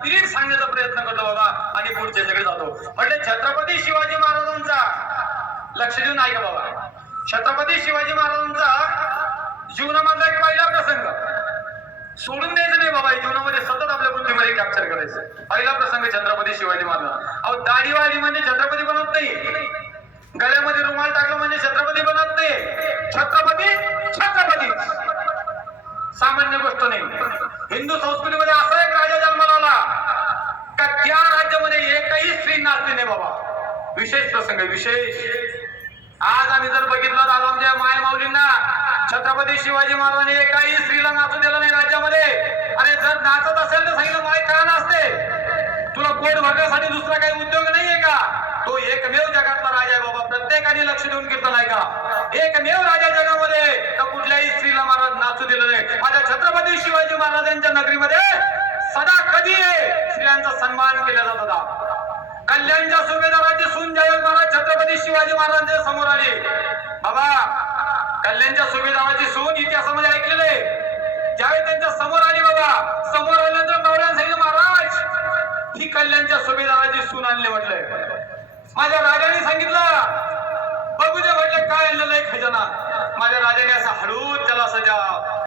Spirit सांगण्याचा प्रयत्न करतो बाबा आणि पुढच्याकडे जातो. म्हटले छत्रपती शिवाजी महाराजांचा, लक्ष देऊन ऐका बाबा, छत्रपती शिवाजी महाराजांचा जीवनामधला एक पहिला प्रसंग सोडून द्यायचं नाही बाबा. जीवनामध्ये सतत आपल्या बुद्धीमध्ये कॅप्चर करायचं. पहिला प्रसंग छत्रपती शिवाजी महाराज. अहो दाढीवाडी म्हणजे छत्रपती बनत नाही, गळ्यामध्ये रुमाल टाकलं म्हणजे छत्रपती बनत नाही. छत्रपती छत्रपती सामान्य गोष्ट नाही. हिंदू संस्कृतीमध्ये असा एक राजा जन्माला आला का त्या राज्यामध्ये एकही स्त्री नाचली नाही बाबा. विशेष प्रसंग, विशेष. आज आम्ही जर बघितलं तर आमच्या माय माऊलींना छत्रपती शिवाजी महाराजांनी एकाही स्त्रीला नाचू दिलं नाही राज्यामध्ये. अरे जर नाचत असेल तर सांगितलं माय का नाचते, तुला पोट भरण्यासाठी दुसरा काही उद्योग नाहीये का? तो एकमेव जगातला राजा आहे बाबा. प्रत्येकाने लक्ष देऊन कीर्तन आहे का? एकमेव राजा जगामध्ये तर कुठल्याही स्त्रीला महाराज नाचू दिलं नाही. माझ्या छत्रपती शिवाजी महाराजांच्या नगरीमध्ये सदा कधी स्त्रियांचा सन्मान केला जात होता. कल्याणच्या सुभेदाराची सून ज्यावेळेस महाराज छत्रपती शिवाजी महाराजांच्या समोर आली बाबा, कल्याणच्या सुभेदाराची सून इतिहासामध्ये ऐकलेलं आहे. ज्यावेळेस त्यांच्या समोर आली बाबा, समोर आल्यानंतर मावळ्यानं सांगितलं महाराज ही कल्याणच्या सुभेदाराची सून आणली. म्हटलंय माझ्या राजाने सांगितलं बघू दे. म्हटलं काय आणलेलं आहे खजाना. माझ्या राजाने असं हळूच त्याला सजा